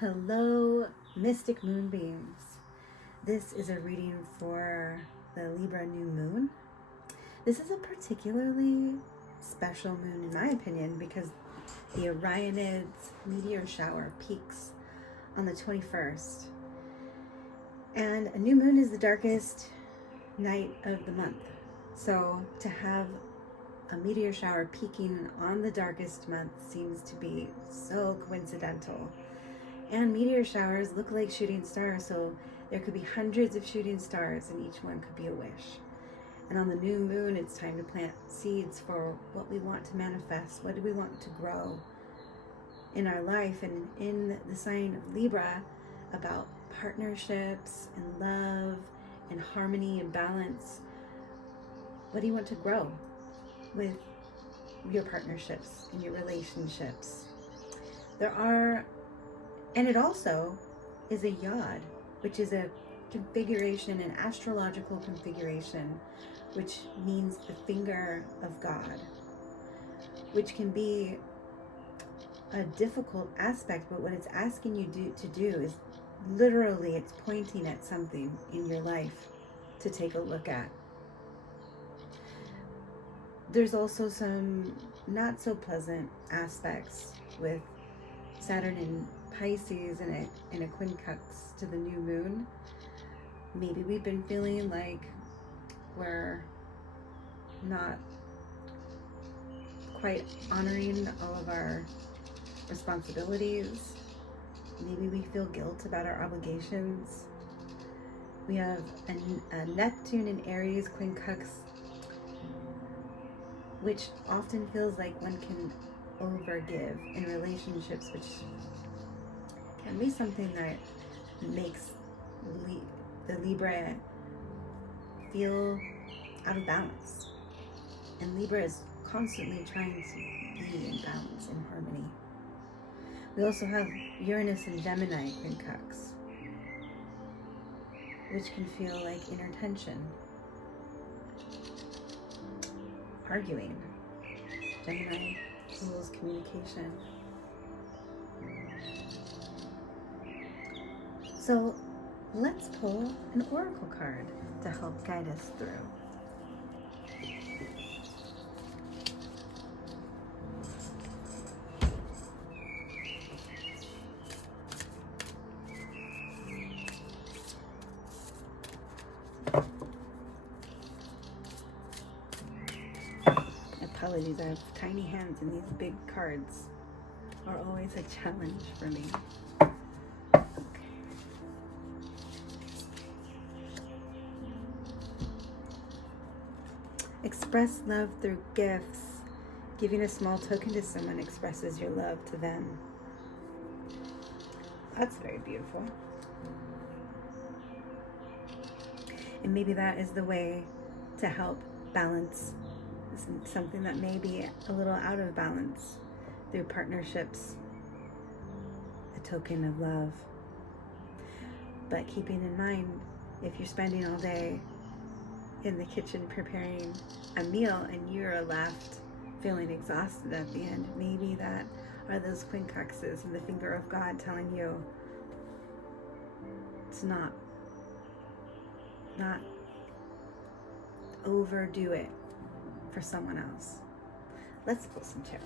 Hello, Mystic Moonbeams. This is a reading for the Libra new moon. This is a particularly special moon, in my opinion, because the Orionids meteor shower peaks on the 21st. And a new moon is the darkest night of the month. So to have a meteor shower peaking on the darkest month seems to be so coincidental. And meteor showers look like shooting stars, so there could be hundreds of shooting stars, and each one could be a wish. And on the new moon, it's time to plant seeds for what we want to manifest. What do we want to grow in our life? And in the sign of Libra, about partnerships and love and harmony and balance. What do you want to grow with your partnerships and your relationships? And it also is a yod, which is a configuration, an astrological configuration, which means the finger of God, which can be a difficult aspect, but what it's asking you to do is literally it's pointing at something in your life to take a look at. There's also some not so pleasant aspects with Saturn in Pisces in a quincunx to the new moon. Maybe we've been feeling like we're not quite honoring all of our responsibilities. Maybe we feel guilt about our obligations. We have a Neptune in Aries quincunx, which often feels like one can overgive in relationships, which can be something that makes the Libra feel out of balance. And Libra is constantly trying to be in balance, in harmony. We also have Uranus and Gemini quincunx, which can feel like inner tension, arguing. Gemini rules communication. So let's pull an oracle card to help guide us through. Apologies, I have tiny hands and these big cards are always a challenge for me. Express love through gifts. Giving a small token to someone expresses your love to them. That's very beautiful. And maybe that is the way to help balance something that may be a little out of balance through partnerships. A token of love. But keeping in mind, if you're spending all day in the kitchen preparing a meal and you're left feeling exhausted at the end, maybe that are those quincunxes and the finger of God telling you it's not overdo it for someone else. Let's pull some tarot.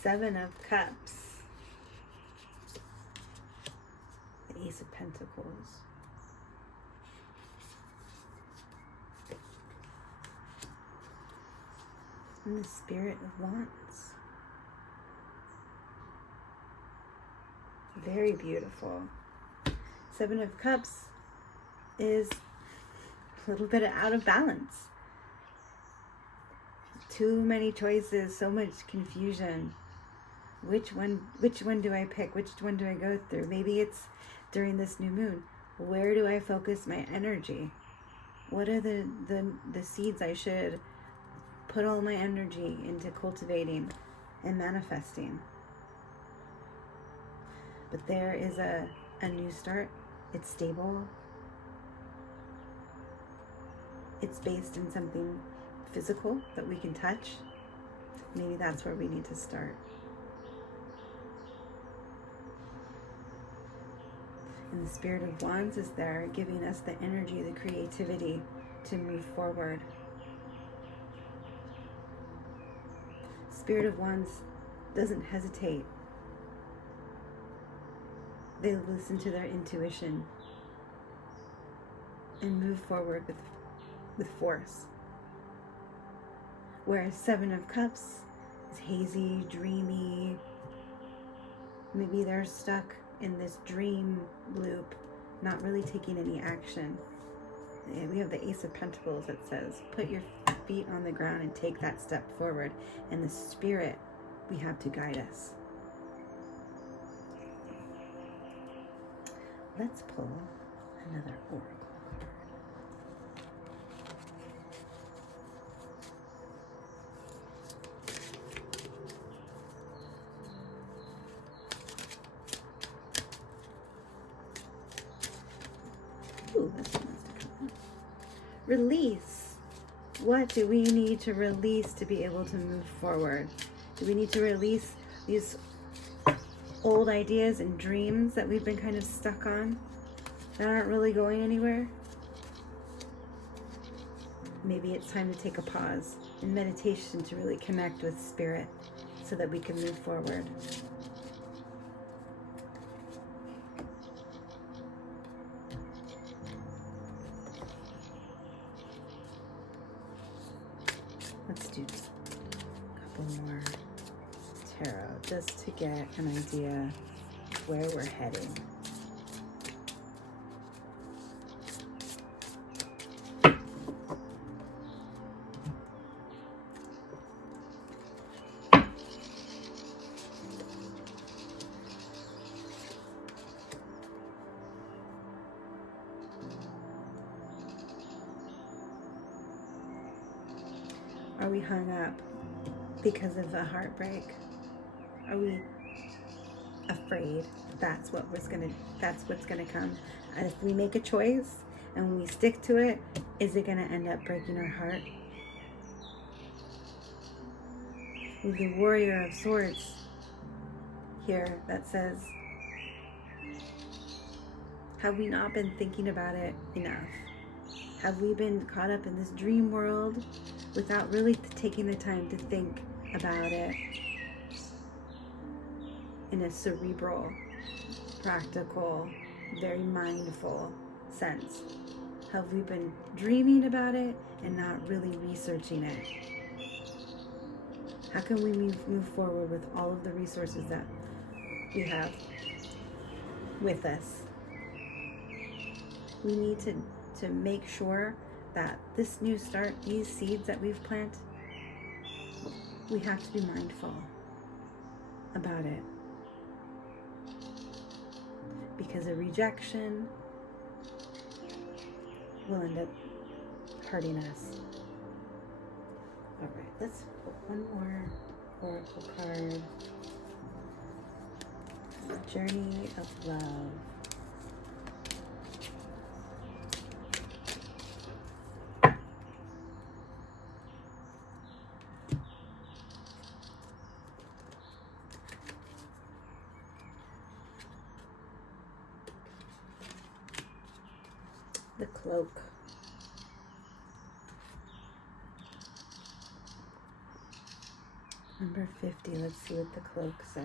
Seven of Cups, the Ace of Pentacles, and the Spirit of Wands. Very beautiful. Seven of Cups is a little bit out of balance. Too many choices, so much confusion. Which one do I pick? Which one do I go through? Maybe it's during this new moon. Where do I focus my energy? What are the seeds I should put all my energy into cultivating and manifesting? But there is a new start. It's stable. It's based in something physical that we can touch. Maybe that's where we need to start. And the Spirit of Wands is there, giving us the energy, the creativity to move forward. Spirit of Wands doesn't hesitate. They listen to their intuition and move forward with force. Whereas Seven of Cups is hazy, dreamy. Maybe they're stuck in this dream loop, not really taking any action. And we have the Ace of Pentacles that says, put your feet on the ground and take that step forward. And the Spirit, we have to guide us. Let's pull another oracle card. Ooh, this one wants to come up. Release. What do we need to release to be able to move forward? Do we need to release these old ideas and dreams that we've been kind of stuck on that aren't really going anywhere? Maybe it's time to take a pause in meditation to really connect with Spirit so that we can move forward. Let's do a couple more tarot just to get an idea of where we're heading. Are we hung up because of a heartbreak? Are we afraid that's what's gonna come? And if we make a choice and we stick to it, is it gonna end up breaking our heart? With the Warrior of Swords here that says, have we not been thinking about it enough? Have we been caught up in this dream world without really taking the time to think about it in a cerebral, practical, very mindful sense? Have we been dreaming about it and not really researching it? How can we move forward with all of the resources that we have with us? We need to make sure that this new start, these seeds that we've planted, we have to be mindful about it. Because a rejection will end up hurting us. All right, let's put one more oracle card. Journey of Love. The Cloak. Number 50, let's see what the Cloak says.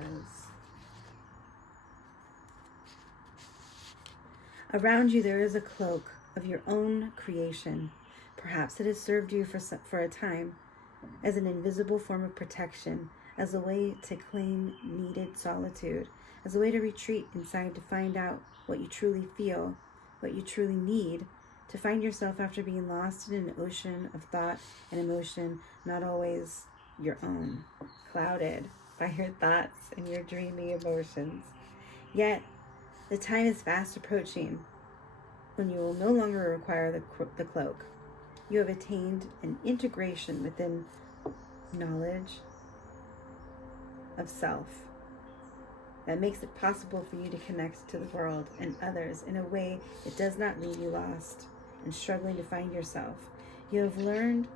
Around you there is a cloak of your own creation. Perhaps it has served you for a time as an invisible form of protection, as a way to claim needed solitude, as a way to retreat inside to find out what you truly feel, what you truly need, to find yourself after being lost in an ocean of thought and emotion, not always your own, clouded by your thoughts and your dreamy emotions. Yet, the time is fast approaching when you will no longer require the cloak. You have attained an integration within knowledge of self. that makes it possible for you to connect to the world and others in a way that does not leave you lost and struggling to find yourself. You have learned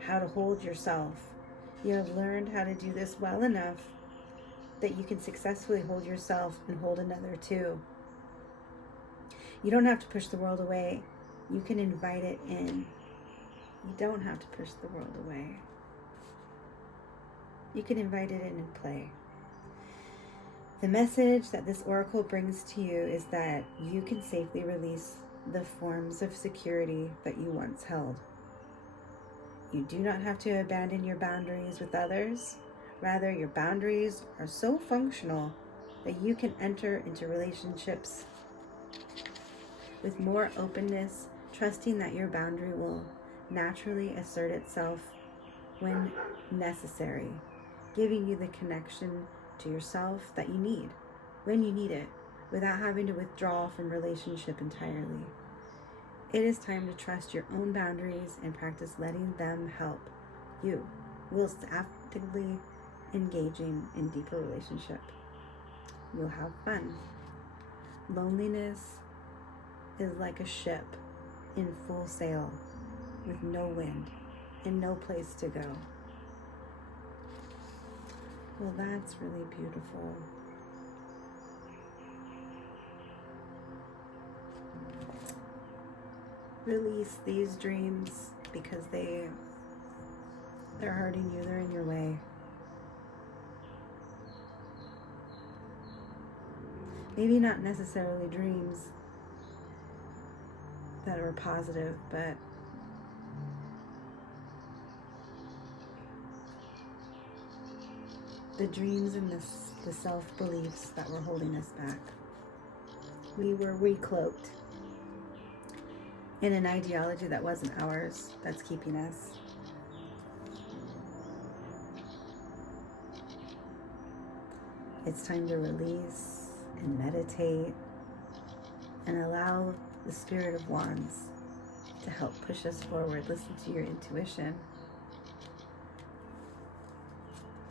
how to hold yourself. You have learned how to do this well enough that you can successfully hold yourself and hold another too. You don't have to push the world away. You can invite it in. You don't have to push the world away. You can invite it in and play. The message that this oracle brings to you is that you can safely release the forms of security that you once held. You do not have to abandon your boundaries with others. Rather, your boundaries are so functional that you can enter into relationships with more openness, trusting that your boundary will naturally assert itself when necessary, giving you the connection to yourself that you need when you need it, without having to withdraw from relationship entirely. It is time to trust your own boundaries and practice letting them help you whilst actively engaging in deeper relationship. You'll have fun. Loneliness is like a ship in full sail with no wind and no place to go. Well, that's really beautiful. Release these dreams because they're hurting you, they're in your way. Maybe not necessarily dreams that are positive, but the dreams and the self-beliefs that were holding us back. We were recloaked in an ideology that wasn't ours, that's keeping us. It's time to release and meditate and allow the Spirit of Wands to help push us forward. Listen to your intuition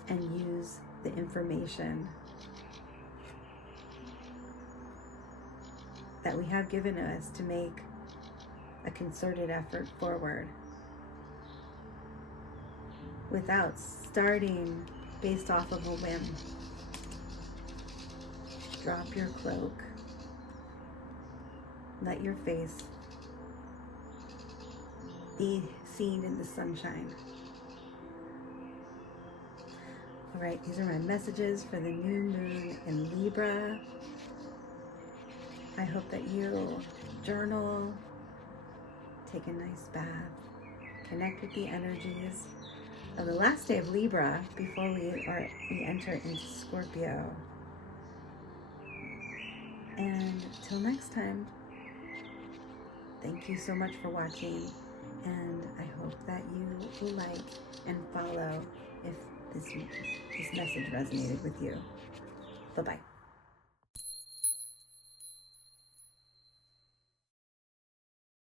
and use the information that we have given us to make a concerted effort forward without starting based off of a whim. Drop your cloak. Let your face be seen in the sunshine. All right, these are my messages for the new moon in Libra. I hope that you journal, take a nice bath, connect with the energies of the last day of Libra before we enter into Scorpio. And till next time, thank you so much for watching, and I hope that you will like and follow if this message resonated with you. Bye-bye.